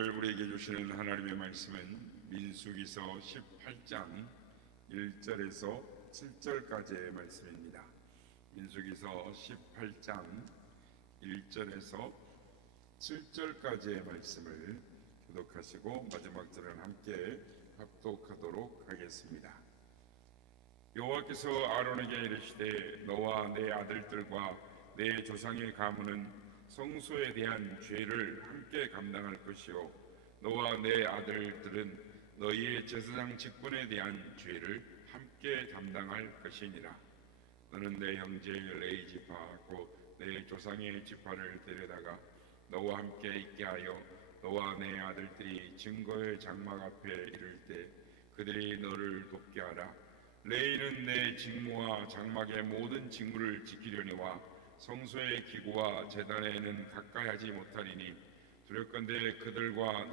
오늘 우리에게 주시는 하나님의 말씀은 민수기서 18장 1절에서 7절까지의 말씀입니다. 민수기서 18장 1절에서 7절까지의 말씀을 교독하시고 마지막 절은 함께 합독하도록 하겠습니다. 여호와께서 아론에게 이르시되 너와 내 아들들과 내 조상의 가문은 성소에 대한 죄를 함께 감당할 것이요 너와 내 아들들은 너희의 제사장 직분에 대한 죄를 함께 감당할 것이니라. 너는 내 형제 레위 지파 곧 내 조상의 지파를 데려다가 너와 함께 있게 하여 너와 내 아들들이 증거의 장막 앞에 이를 때 그들이 너를 돕게 하라. 레위는 내 직무와 장막의 모든 직무를 지키려니와 성소의 기구와 제단에는 가까이 하지 못하리니 두렵건대 그들과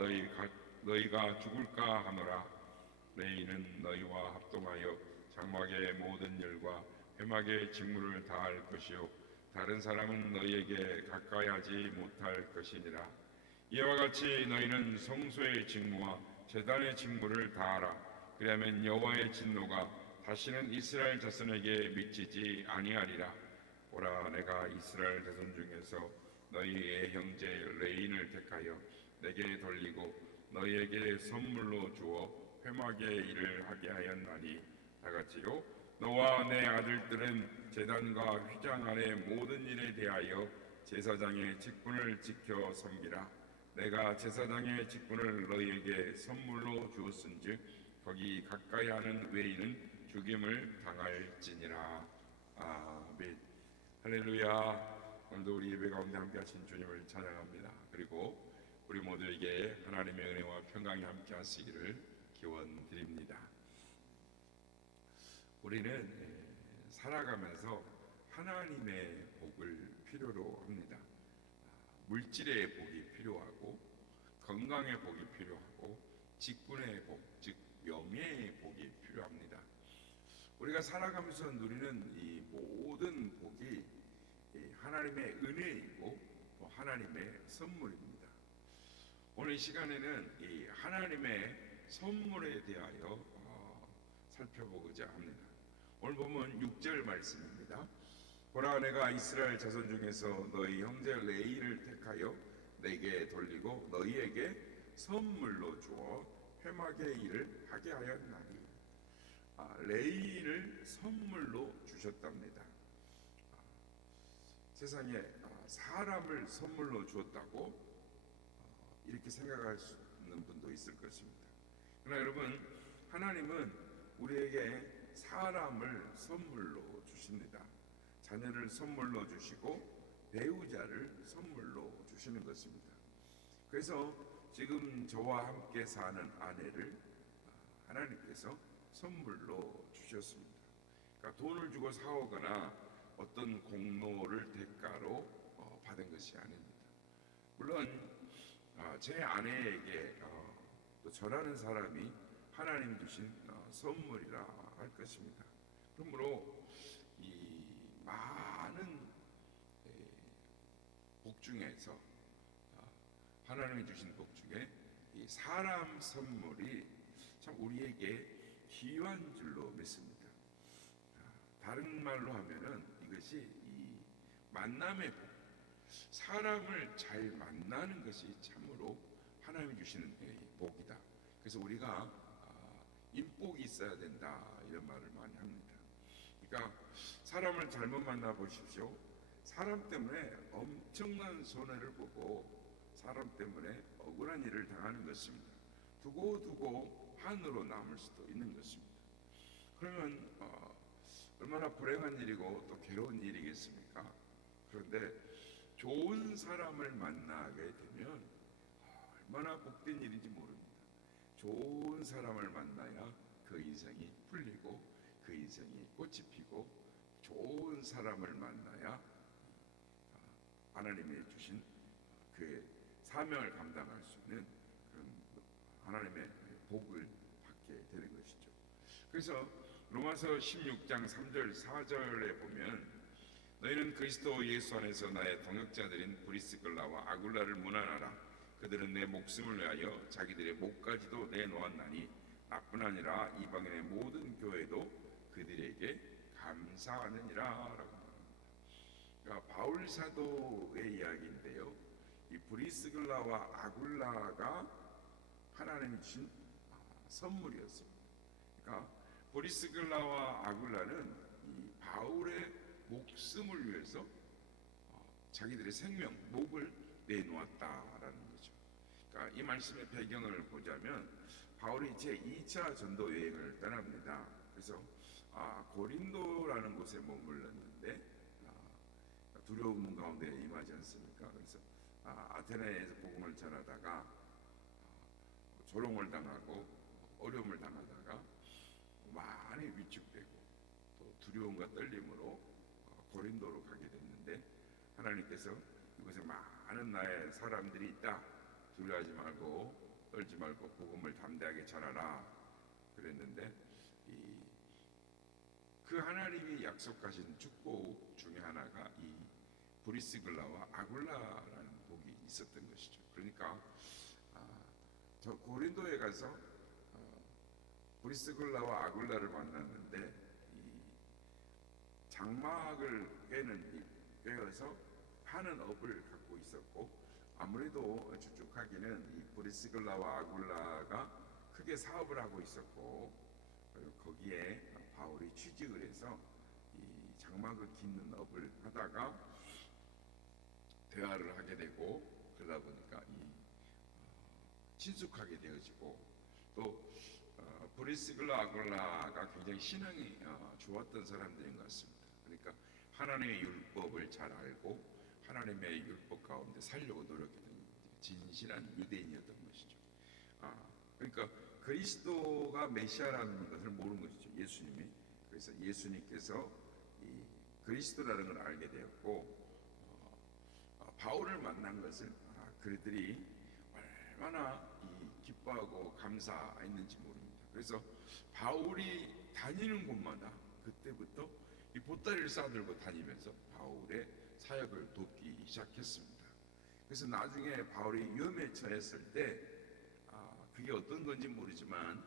너희가 죽을까 하노라. 레위는 너희와 합동하여 장막의 모든 일과 회막의 직무를 다할 것이요 다른 사람은 너희에게 가까이 하지 못할 것이니라. 이와 같이 너희는 성소의 직무와 제단의 직무를 다하라. 그리하면 여호와의 진노가 다시는 이스라엘 자손에게 미치지 아니하리라. 보라, 내가 이스라엘 자손 중에서 너희의 형제 레인을 택하여 내게 돌리고 너희에게 선물로 주어 회막의 일을 하게 하였나니 다같이요 너와 내 아들들은 제단과 휘장 안의 모든 일에 대하여 제사장의 직분을 지켜 섬기라. 내가 제사장의 직분을 너희에게 선물로 주었은즉 거기 가까이 하는 외인은 죽임을 당할지니라. 아멘. 할렐루야. 오늘도 우리 예배 가운데 함께 하신 주님을 찬양합니다. 그리고 우리 모두에게 하나님의 은혜와 평강이 함께 하시기를 기원드립니다. 우리는 살아가면서 하나님의 복을 필요로 합니다. 물질의 복이 필요하고 건강의 복이 필요하고 직분의 복, 즉 명예의 복이 필요합니다. 우리가 살아가면서 누리는 이 모든 복이 하나님의 은혜이고 또 하나님의 선물입니다. 오늘 이 시간에는 이 하나님의 선물에 대하여 살펴보고자 합니다. 오늘 보면 6절 말씀입니다. 보라, 내가 이스라엘 자손 중에서 너희 형제 레위를 택하여 내게 돌리고 너희에게 선물로 주어 회막의 일을 하게 하였나니. 레위를 선물로 주셨답니다. 세상에 사람을 선물로 주었다고 이렇게 생각할 수 있는 분도 있을 것입니다. 그러나 여러분, 하나님은 우리에게 사람을 선물로 주십니다. 자녀를 선물로 주시고 배우자를 선물로 주시는 것입니다. 그래서 지금 저와 함께 사는 아내를 하나님께서 선물로 주셨습니다. 그러니까 돈을 주고 사오거나 어떤 공로를 대가로 받은 것이 아닙니다. 물론 제 아내에게 또 저라는 사람이 하나님이 주신 선물이라 할 것입니다. 그러므로 이 많은 복 중에서 하나님이 주신 복 중에 이 사람 선물이 참 우리에게 귀한 줄로 믿습니다. 다른 말로 하면은 이것이 이 만남의 복, 사람을 잘 만나는 것이 참으로 하나님이 주시는 복이다. 그래서 우리가 인복이 있어야 된다 이런 말을 많이 합니다. 그러니까 사람을 잘못 만나 보십시오. 사람 때문에 엄청난 손해를 보고 사람 때문에 억울한 일을 당하는 것입니다. 두고두고 한으로 남을 수도 있는 것입니다. 그러면 얼마나 불행한 일이고 또 괴로운 일이겠습니까? 그런데 좋은 사람을 만나게 되면 얼마나 복된 일인지 모릅니다. 좋은 사람을 만나야 그 인생이 풀리고 그 인생이 꽃이 피고 좋은 사람을 만나야 하나님이 주신 그 사명을 감당할 수 있는 그런 하나님의 복을 받게 되는 것이죠. 그래서 로마서 16장 3절 4절에 보면 너희는 그리스도 예수 안에서 나의 동역자들인 브리스글라와 아굴라를 문안하라. 그들은 내 목숨을 위하여 자기들의 목까지도 내놓았나니 나뿐 아니라 이방인의 모든 교회도 그들에게 감사하느니라 라고 말합니다. 그러니까 바울 사도의 이야기인데요, 이 브리스글라와 아굴라가 하나님이 주신 선물이었습니다. 그러니까 브리스글라와 아굴라는 이 바울의 목숨을 위해서 자기들의 생명, 목을 내놓았다라는 거죠. 그러니까 이 말씀의 배경을 보자면 바울이 제2차 전도 여행을 떠납니다. 그래서 고린도라는 곳에 머물렀는데 두려움 가운데 임하지 않습니까? 그래서 아테네에서 복음을 전하다가 조롱을 당하고 어려움을 당하다가 많이 위축되고 또 두려움과 떨림으로 고린도로 가게 됐는데, 하나님께서 이곳에 많은 나의 사람들이 있다, 두려워하지 말고 떨지 말고 복음을 담대하게 전하라 그랬는데, 그 하나님이 약속하신 축복 중에 하나가 이 브리스글라와 아굴라라는 복이 있었던 것이죠. 그러니까 저 고린도에 가서 브리스글라와 아굴라를 만났는데 이 장막을 꿰어서 파는 업을 갖고 있었고, 아무래도 추측하기는 이 브리스글라와 아굴라가 크게 사업을 하고 있었고, 그리고 거기에 바울이 취직을 해서 이 장막을 깃는 업을 하다가 대화를 하게 되고, 그러다 보니까 친숙하게 되어지고, 또 브리스글라 아굴라가 굉장히 신앙이 좋았던 사람들인 것 같습니다. 그러니까 하나님의 율법을 잘 알고 하나님의 율법 가운데 살려고 노력했던 진실한 유대인이었던 것이죠. 그러니까 그리스도가 메시아라는 것을 모르는 것이죠, 예수님이. 그래서 예수님께서 이 그리스도라는 걸 알게 되었고, 바울을 만난 것을 그들이 얼마나 기뻐하고 감사했는지 모릅니다. 그래서 바울이 다니는 곳마다 그때부터 이 보따리를 싸들고 다니면서 바울의 사역을 돕기 시작했습니다. 그래서 나중에 바울이 위험에 처했을 때 그게 어떤 건지 모르지만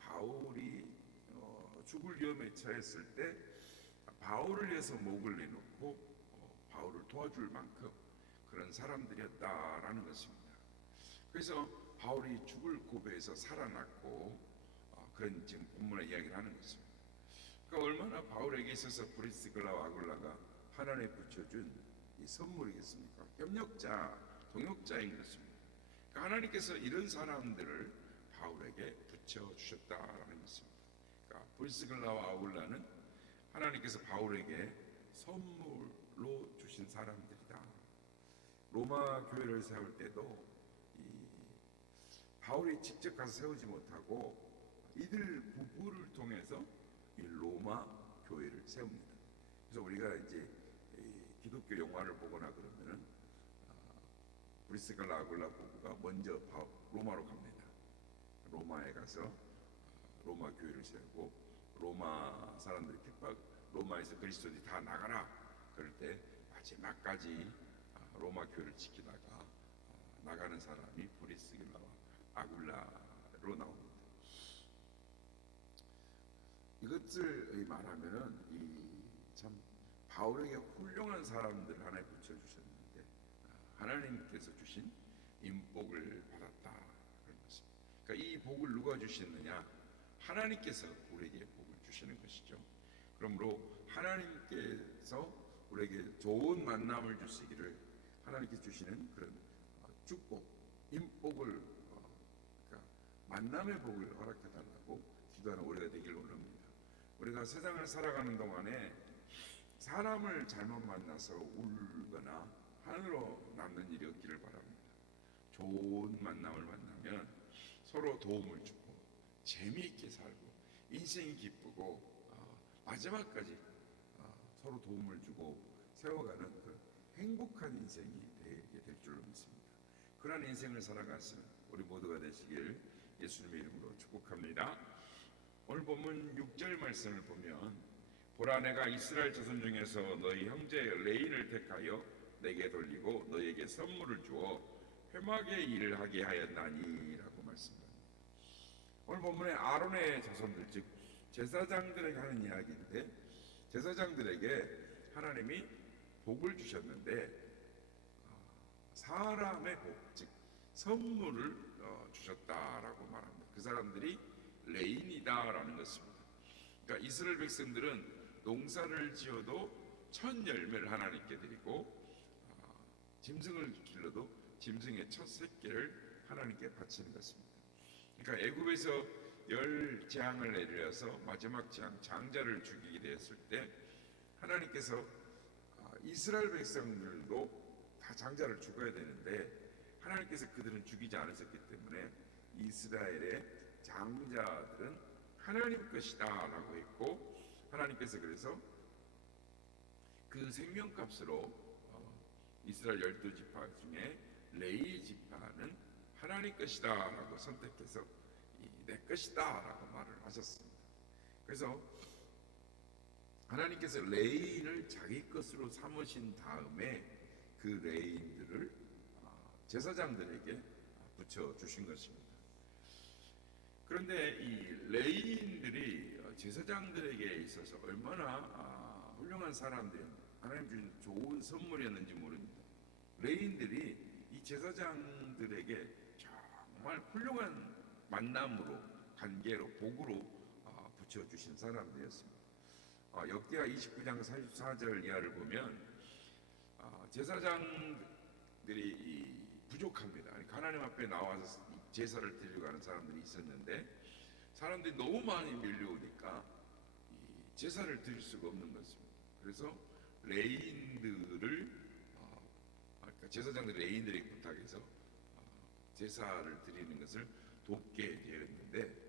바울이 죽을 위험에 처했을 때 바울을 위해서 목을 내놓고 바울을 도와줄 만큼 그런 사람들이었다라는 것입니다. 그래서 바울이 죽을 고비에서 살아났고 그런 지금 본문의 이야기를 하는 것입니다. 그러니까 얼마나 바울에게 있어서 브리스글라와 아굴라가 하나님이 붙여준 이 선물이겠습니까? 협력자, 동역자인 것입니다. 그러니까 하나님께서 이런 사람들을 바울에게 붙여주셨다라는 것입니다. 그러니까 브리스글라와 아굴라는 하나님께서 바울에게 선물로 주신 사람들이다. 로마 교회를 세울 때도 바울이 직접 가서 세우지 못하고 이들 부부를 통해서 이 로마 교회를 세웁니다. 그래서 우리가 이제 기독교 영화를 보거나 그러면은 브리스글라 아굴라 부부가 먼저 로마로 갑니다. 로마에 가서 로마 교회를 세우고, 로마 사람들이 로마에서 그리스도인이 다 나가라 그럴 때 마지막까지 로마 교회를 지키다가 나가는 사람이 브리스글라와 아굴라로 나옵니다. 이것을 말하면은 참 바울에게 훌륭한 사람들 하나에 붙여주셨는데 하나님께서 주신 인복을 받았다 그런 것입니다. 그러니까 이 복을 누가 주시느냐? 하나님께서 우리에게 복을 주시는 것이죠. 그러므로 하나님께서 우리에게 좋은 만남을 주시기를 하나님께서 주시는 그런 축복, 인복을 그러니까 만남의 복을 허락해달라고 기도하는 우리가 되기를 원합니다. 우리가 세상을 살아가는 동안에 사람을 잘못 만나서 울거나 하늘로 남는 일이 없기를 바랍니다. 좋은 만남을 만나면 서로 도움을 주고 재미있게 살고 인생이 기쁘고 마지막까지 서로 도움을 주고 세워가는 그 행복한 인생이 되게 될 줄로 믿습니다. 그러한 인생을 살아가시는 우리 모두가 되시길 예수님의 이름으로 축복합니다. 오늘 본문 6절 말씀을 보면, 보라 내가 이스라엘 자손 중에서 너희 형제 레인을 택하여 내게 돌리고 너희에게 선물을 주어 회막에 일을 하게 하였나니라고 말씀합니다. 오늘 본문에 아론의 자손들 즉 제사장들에게 하는 이야기인데 제사장들에게 하나님이 복을 주셨는데 사람의 복, 즉 선물을 주셨다라고 말합니다. 그 사람들이 레인이다라는 것입니다. 그러니까 이스라엘 백성들은 농사를 지어도 첫 열매를 하나님께 드리고 짐승을 길러도 짐승의 첫 새끼를 하나님께 바치는 것입니다. 그러니까 애굽에서 열 재앙을 내려서 마지막 재앙 장자를 죽이게 되었을 때 하나님께서 이스라엘 백성들도 다 장자를 죽어야 되는데 하나님께서 그들은 죽이지 않으셨기 때문에 이스라엘의 장자들은 하나님 것이다 라고 했고 하나님께서 그래서 그 생명값으로 이스라엘 12지파 중에 레위 지파는 하나님 것이다 라고 선택해서 내 것이다 라고 말을 하셨습니다. 그래서 하나님께서 레인을 자기 것으로 삼으신 다음에 그 레인들을 제사장들에게 붙여주신 것입니다. 그런데 이 레인들이 제사장들에게 있어서 얼마나 훌륭한 사람들이 하나님 주신 좋은 선물이었는지 모릅니다. 레인들이 이 제사장들에게 정말 훌륭한 만남으로 관계로 복으로 붙여주신 사람들이었습니다. 역대하 29장 44절 이하를 보면 제사장들이 부족합니다. 하나님 앞에 나와서 제사를 드리려고 하는 사람들이 있었는데 사람들이 너무 많이 밀려오니까 제사를 드릴 수가 없는 것입니다. 그래서 레인들을 그러니까 제사장들 레인들이 부탁해서 제사를 드리는 것을 돕게 되었는데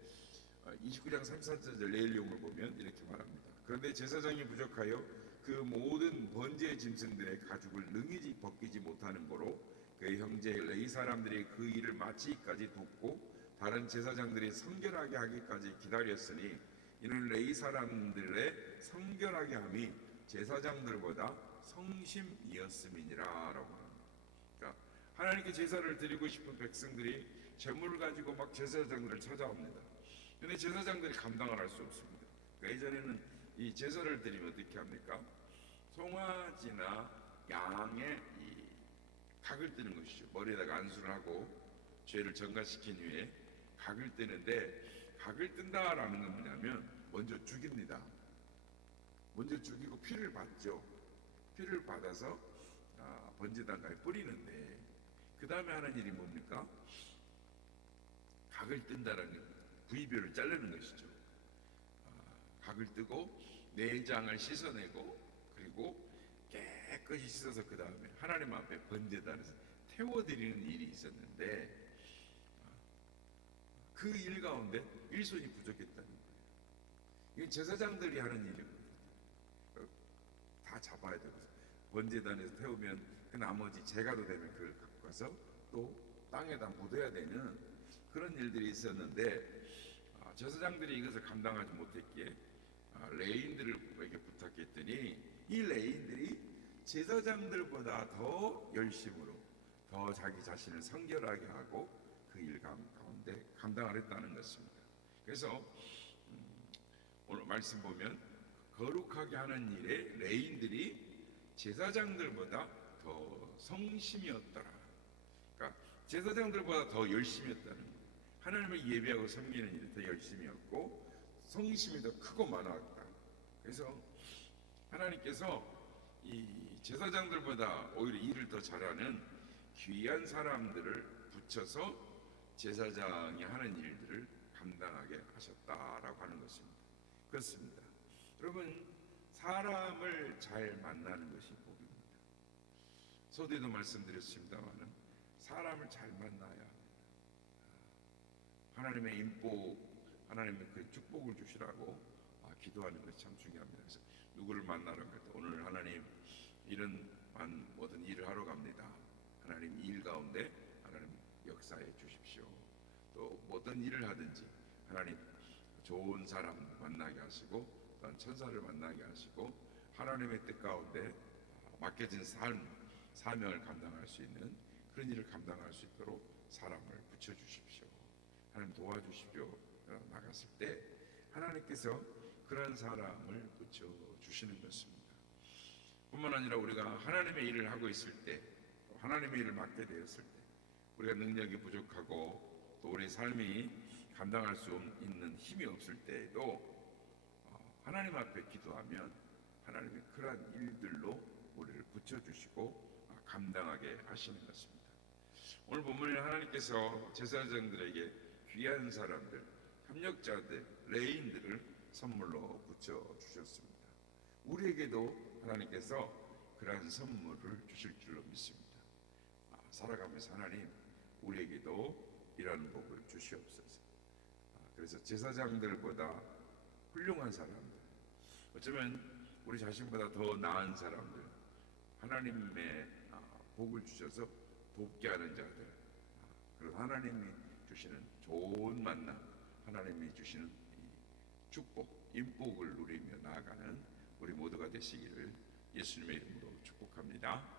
29장 34절 내용을 보면 이렇게 말합니다. 그런데 제사장이 부족하여 그 모든 번제 짐승들의 가죽을 능히 벗기지 못하는 고로 그의 형제 레위 사람들이 그 일을 마치기까지 돕고 다른 제사장들이 성결하게 하기까지 기다렸으니 이는 레위 사람들의 성결하게 함이 제사장들보다 성심이었음이니라 라고 합니다. 그러니까 하나님께 제사를 드리고 싶은 백성들이 제물을 가지고 막 제사장들을 찾아옵니다. 그런데 제사장들이 감당을 할 수 없습니다. 그러니까 예전에는 이 제사를 드리면 어떻게 합니까? 송아지나 양의 이 각을 뜨는 것이죠. 머리에다가 안수를 하고 죄를 전가시킨 후에 각을 뜨는데 각을 뜬다라는 건 뭐냐면 먼저 죽입니다. 먼저 죽이고 피를 받죠. 피를 받아서 번제단가에 뿌리는데 그 다음에 하는 일이 뭡니까? 각을 뜬다라는 부위별을 자르는 것이죠. 각을 뜨고 내장을 씻어내고 그리고 깨끗이 씻어서 그 다음에 하나님 앞에 번제단에서 태워드리는 일이 있었는데 그 일 가운데 일손이 부족했다는 거예요. 이게 제사장들이 하는 일이거든요. 다 잡아야 되고 번제단에서 태우면 그 나머지 제가도 되면 그걸 갖고 가서 또 땅에다 묻어야 되는 그런 일들이 있었는데 제사장들이 이것을 감당하지 못했기에 레인들에게 부탁했더니 이 레인들이 제사장들보다 더 열심으로 더 자기 자신을 성결하게 하고 그 일 가운데 감당을 했다는 것입니다. 그래서 오늘 말씀 보면 거룩하게 하는 일에 레인들이 제사장들보다 더 성심이었더라. 그러니까 제사장들보다 더 열심이었다는 거예요. 하나님을 예배하고 섬기는 일이 더 열심이었고 성심이 더 크고 많았다. 그래서 하나님께서 이 제사장들보다 오히려 일을 더 잘하는 귀한 사람들을 붙여서 제사장이 하는 일들을 감당하게 하셨다라고 하는 것입니다. 그렇습니다. 여러분 사람을 잘 만나는 것이 복입니다. 서두에도 말씀드렸습니다마는 사람을 잘 만나야 합니다. 하나님의 인복, 하나님의 그 축복을 주시라고 기도하는 것이 참 중요합니다. 그래서 누구를 만나러 갈 때 오늘 하나님 이런 모든 일을 하러 갑니다. 하나님 이 일 가운데 하나님 역사해 주십시오. 또 어떤 일을 하든지 하나님 좋은 사람 만나게 하시고 또한 천사를 만나게 하시고 하나님의 뜻 가운데 맡겨진 삶, 사명을 감당할 수 있는 그런 일을 감당할 수 있도록 사람을 붙여주십시오. 하나님 도와주십시오. 나갔을 때 하나님께서 그런 사람을 붙여주시는 것입니다. 뿐만 아니라 우리가 하나님의 일을 하고 있을 때, 하나님의 일을 맡게 되었을 때 우리가 능력이 부족하고 또 우리 삶이 감당할 수 있는 힘이 없을 때에도 하나님 앞에 기도하면 하나님이 그러한 일들로 우리를 붙여주시고 감당하게 하시는 것입니다. 오늘 본문에 하나님께서 제사장들에게 귀한 사람들, 협력자들, 레인들을 선물로 붙여주셨습니다. 우리에게도 하나님께서 그러한 선물을 주실 줄로 믿습니다. 살아가면서 하나님 우리에게도 이러한 복을 주시옵소서. 그래서 제사장들보다 훌륭한 사람들, 어쩌면 우리 자신보다 더 나은 사람들, 하나님의 복을 주셔서 돕게 하는 자들, 그리고 하나님이 주시는 좋은 만남, 하나님이 주시는 축복, 인복을 누리며 나아가는 우리 모두가 되시기를 예수님의 이름으로 축복합니다.